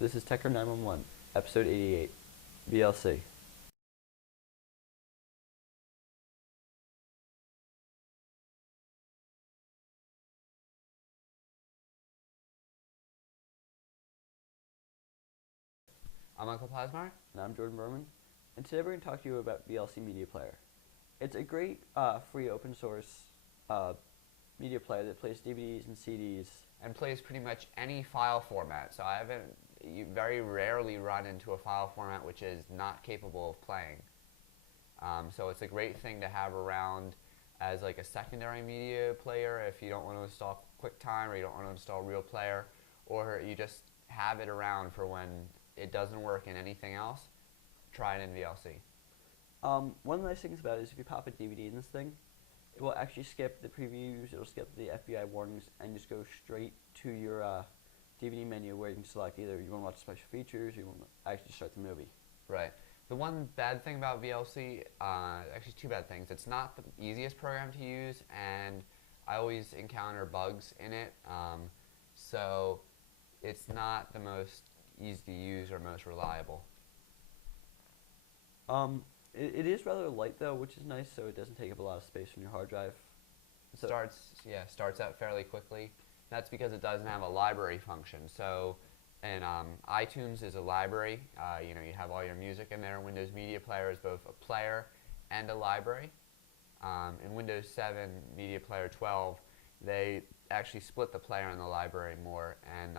This is Tecker 911, episode 88, VLC. I'm Uncle Plasmeier. And I'm Jordan Berman. And today we're going to talk to you about VLC Media Player. It's a great free open source media player that plays DVDs and CDs. And plays pretty much any file format. So you very rarely run into a file format which is not capable of playing. So it's a great thing to have around as like a secondary media player if you don't want to install QuickTime or you don't want to install Real Player, or you just have it around for when it doesn't work in anything else. Try it in VLC. One of the nice things about it is if you pop a DVD in this thing, it will actually skip the previews, it'll skip the FBI warnings, and just go straight to your DVD menu where you can select either you want to watch special features or you want to actually start the movie. Right. The one bad thing about VLC, actually two bad things. It's not the easiest program to use, and I always encounter bugs in it. So it's not the most easy to use or most reliable. It is rather light though, which is nice, so it doesn't take up a lot of space on your hard drive. So Starts out fairly quickly. That's because it doesn't have a library function. So, and iTunes is a library. You have all your music in there. Windows Media Player is both a player and a library. In Windows 7 Media Player 12, they actually split the player and the library more. And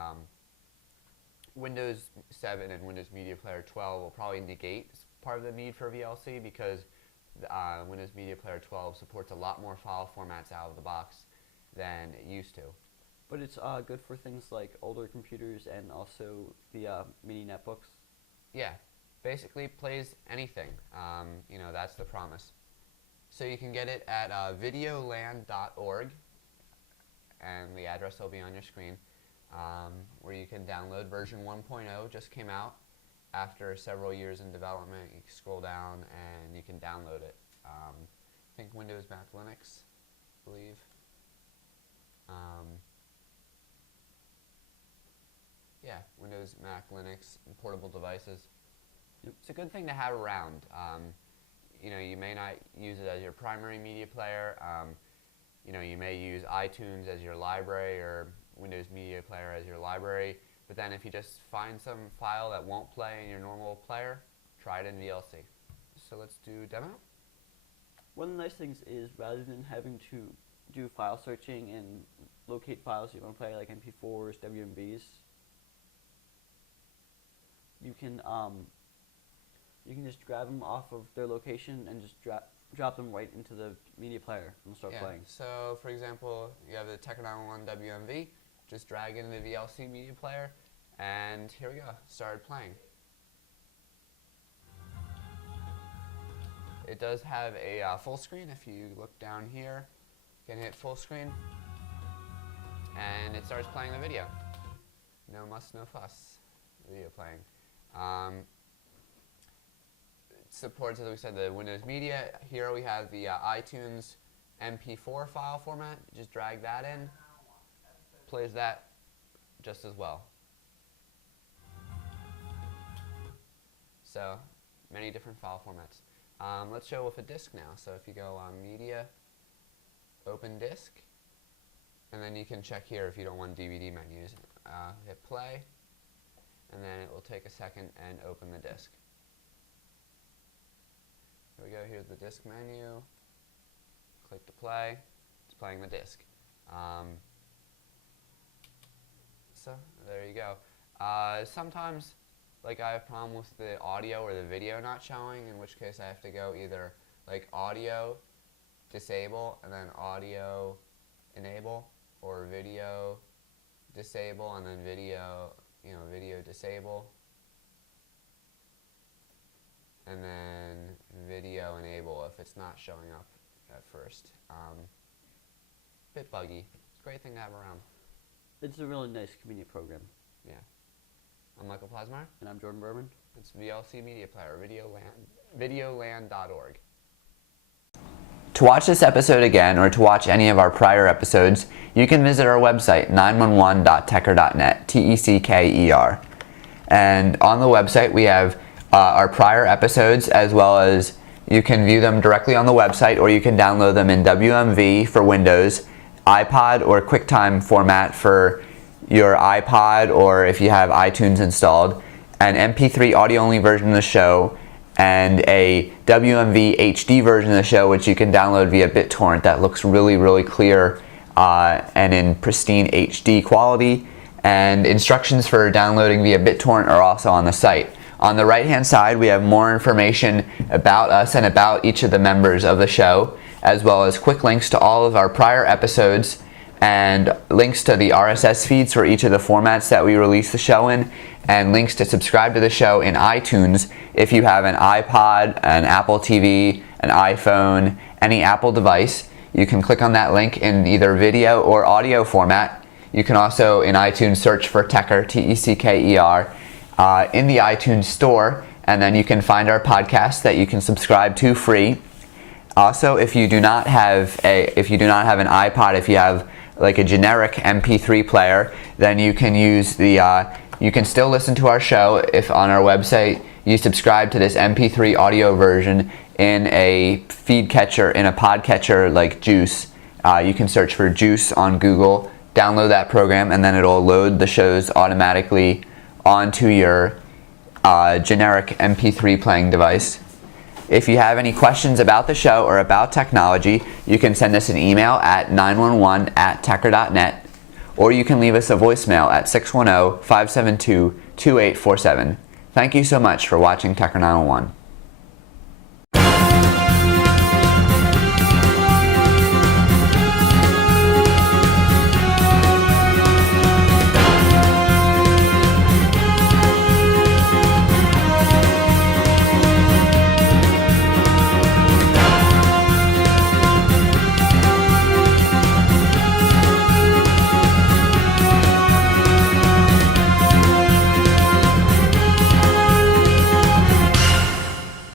Windows 7 and Windows Media Player 12 will probably negate part of the need for VLC because Windows Media Player 12 supports a lot more file formats out of the box than it used to. But it's good for things like older computers and also the mini netbooks. Yeah, basically plays anything. That's the promise. So you can get it at videoland.org, and the address will be on your screen, where you can download version 1.0 just came out. After several years in development, you can scroll down and you can download it. I think Windows, Mac, Linux, I believe. Windows, Mac, Linux, and portable devices. Yep. It's a good thing to have around. You may not use it as your primary media player. You may use iTunes as your library or Windows Media Player as your library. But then if you just find some file that won't play in your normal player, try it in VLC. So let's do demo. One of the nice things is rather than having to do file searching and locate files you want to play like MP4s, WMVs, you can just grab them off of their location and just drop them right into the media player and start playing. So for example, you have the Tecker 911 WMV. Just drag it into the VLC media player, and here we go, started playing. It does have a full screen. If you look down here, you can hit full screen, and it starts playing the video. No muss, no fuss, video playing. It supports, as we said, the Windows Media. Here we have the iTunes MP4 file format. Just drag that in. Plays that just as well. So many different file formats. Let's show with a disk now. So if you go on Media, Open Disk, and then you can check here if you don't want DVD menus. Hit play, and then it will take a second and open the disk. Here we go. Here's the disk menu. Click to play. It's playing the disk. So there you go. Sometimes, I have a problem with the audio or the video not showing, in which case I have to go either audio disable and then audio enable, or video disable and then video disable, and then video enable if it's not showing up at first. Bit buggy. It's a great thing to have around. It's a really nice convenient program. Yeah. I'm Michael Plasmeier. And I'm Jordan Berman. It's VLC Media Player, videoland.org. To watch this episode again or to watch any of our prior episodes, you can visit our website, 911.tecker.net, Tecker. And on the website, we have our prior episodes, as well as you can view them directly on the website, or you can download them in WMV for Windows, iPod or QuickTime format for your iPod, or if you have iTunes installed, an MP3 audio-only version of the show, and a WMV HD version of the show, which you can download via BitTorrent that looks really, really clear and in pristine HD quality. And instructions for downloading via BitTorrent are also on the site. On the right-hand side, we have more information about us and about each of the members of the show, as well as quick links to all of our prior episodes and links to the RSS feeds for each of the formats that we release the show in, and links to subscribe to the show in iTunes if you have an iPod, an Apple TV, an iPhone, any Apple device. You can click on that link in either video or audio format. You can also in iTunes search for Tecker, T-E-C-K-E-R, in the iTunes store, and then you can find our podcast that you can subscribe to free. Also, if you do not have an iPod, if you have like a generic MP3 player, then you can use you can still listen to our show if on our website you subscribe to this MP3 audio version in a feed catcher, in a podcatcher like Juice. You can search for Juice on Google, download that program, and then it'll load the shows automatically onto your generic MP3 playing device. If you have any questions about the show or about technology, you can send us an email at 911@tecker.net, or you can leave us a voicemail at 610-572-2847. Thank you so much for watching Tecker 911.